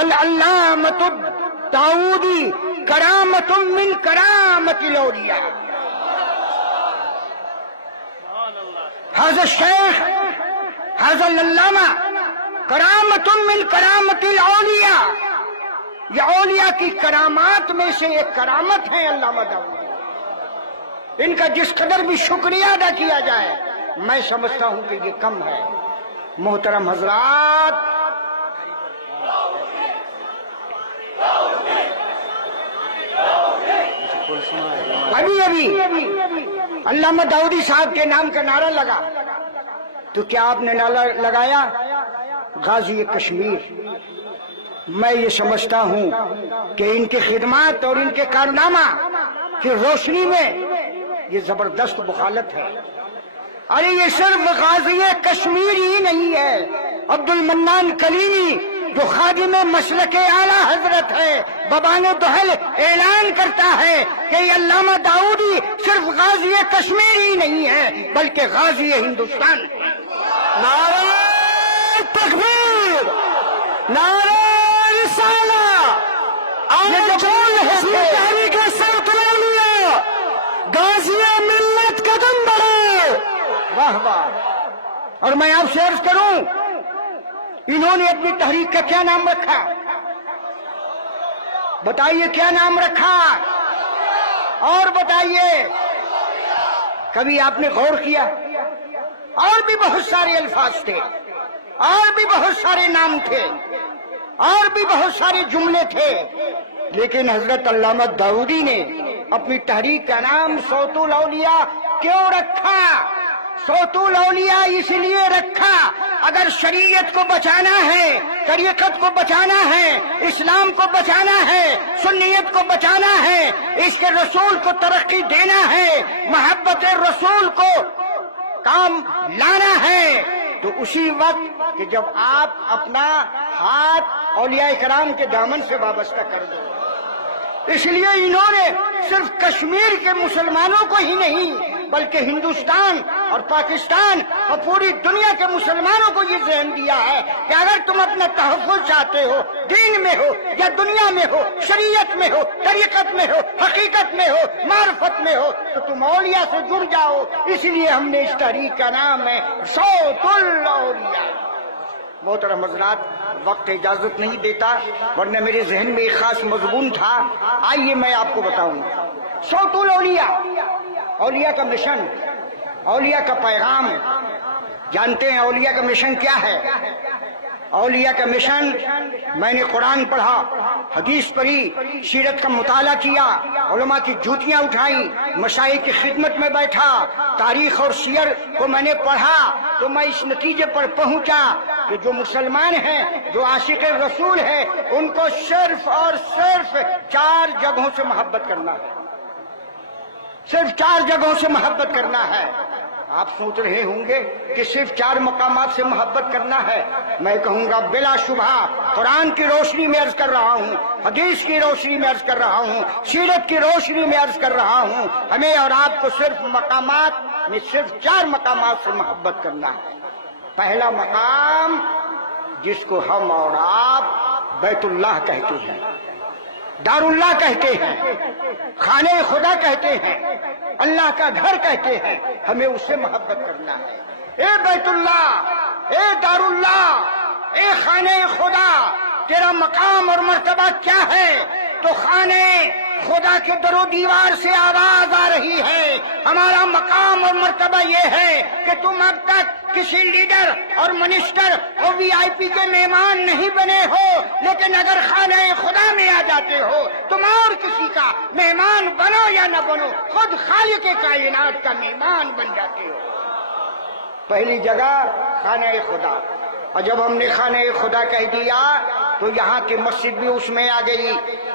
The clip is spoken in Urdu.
العلامۃ داؤدی کرامۃ من کرامۃ الاولیاء. هذا الشیخ هذا العلامہ کرامۃ من کرامۃ الاولیاء. یہ اولیاء کی کرامات میں سے ایک کرامت ہے علامہ داؤدی. ان کا جس قدر بھی شکریہ ادا کیا جائے میں سمجھتا ہوں کہ یہ کم ہے. محترم حضرات، ابھی علامہ داؤدی صاحب کے نام کا نعرہ لگا تو کیا آپ نے نعرہ لگایا غازی کشمیر؟ میں یہ سمجھتا ہوں کہ ان کی خدمات اور ان کے کارنامہ کی روشنی میں یہ زبردست بخالت ہے. ارے یہ صرف غازی کشمیر ہی نہیں ہے، عبد المنان کلیمی جو خادم مسلک اعلیٰ حضرت ہے ببان دہل اعلان کرتا ہے کہ یہ علامہ داؤدی صرف غازی کشمیر ہی نہیں ہے بلکہ غازی ہندوستان. نعرہ تکبیر، نعرہ رسالہ. تحریک صوت الاولیاء غازی ملت قدم بڑھائے. واہ واہ. اور میں آپ سے عرض کروں انہوں نے اپنی تحریک کا کیا نام رکھا؟ بتائیے کیا نام رکھا؟ اور بتائیے کبھی آپ نے غور کیا؟ اور بھی بہت سارے الفاظ تھے، اور بھی بہت سارے نام تھے، اور بھی بہت سارے جملے تھے، لیکن حضرت علامہ داؤدی نے اپنی تحریک کا نام صوت الاولیاء کیوں رکھا؟ صوت الاولیاء اس لیے رکھا اگر شریعت کو بچانا ہے، طریقت کو بچانا ہے، اسلام کو بچانا ہے، سنیت کو بچانا ہے، اس کے رسول کو ترقی دینا ہے، محبت رسول کو کام لانا ہے، تو اسی وقت کہ جب آپ اپنا ہاتھ اولیاء کرام کے دامن سے وابستہ کر دو. اس لیے انہوں نے صرف کشمیر کے مسلمانوں کو ہی نہیں بلکہ ہندوستان اور پاکستان اور پوری دنیا کے مسلمانوں کو یہ ذہن دیا ہے کہ اگر تم اپنا تحفظ چاہتے ہو، دین میں ہو یا دنیا میں ہو، شریعت میں ہو، طریقت میں ہو، حقیقت میں ہو، معرفت میں ہو، تو تم اولیاء سے جڑ جاؤ. اس لیے ہم نے اس تحریک کا نام ہے صوت الاولیاء. محترم حضرات، وقت اجازت نہیں دیتا ورنہ میرے ذہن میں ایک خاص مضمون تھا، آئیے میں آپ کو بتاؤں. صوت الاولیاء، اولیاء کا مشن، اولیاء کا پیغام. جانتے ہیں اولیاء کا مشن کیا ہے؟ اولیاء کا مشن، میں نے قرآن پڑھا، حدیث پڑھی، سیرت کا مطالعہ کیا، علماء کی جوتیاں اٹھائیں، مشائخ کی خدمت میں بیٹھا، تاریخ اور سیر کو میں نے پڑھا تو میں اس نتیجے پر پہنچا کہ جو مسلمان ہیں، جو عاشق رسول ہیں، ان کو صرف اور صرف 4 جگہوں سے محبت کرنا ہے. صرف 4 جگہوں سے محبت کرنا ہے. آپ سوچ رہے ہوں گے کہ صرف 4 مقامات سے محبت کرنا ہے. میں کہوں گا بلا شبہ قرآن کی روشنی میں عرض کر رہا ہوں، حدیث کی روشنی میں عرض کر رہا ہوں، سیرت کی روشنی میں عرض کر رہا ہوں، ہمیں اور آپ کو صرف مقامات میں صرف 4 مقامات سے محبت کرنا ہے. پہلا مقام جس کو ہم اور آپ بیت اللہ کہتے ہیں، دار اللہ کہتے ہیں، خانہ خدا کہتے ہیں، اللہ کا گھر کہتے ہیں، ہمیں اس سے محبت کرنا ہے. اے بیت اللہ، اے دار اللہ، اے خانہ خدا، تیرا مقام اور مرتبہ کیا ہے؟ تو خانہ خدا کے در و دیوار سے آواز آ رہی ہے، ہمارا مقام اور مرتبہ یہ ہے کہ تم اب تک کسی لیڈر اور منسٹر اور وی آئی پی کے مہمان نہیں بنے ہو، لیکن اگر خانہ خدا میں آ جاتے ہو تم اور کسی کا مہمان بنو یا نہ بنو، خود خالق کائنات کا مہمان بن جاتے ہو. پہلی جگہ خانہ خدا. اور جب ہم نے خانہ خدا کہہ دیا تو یہاں کی مسجد بھی اس میں آ گئی،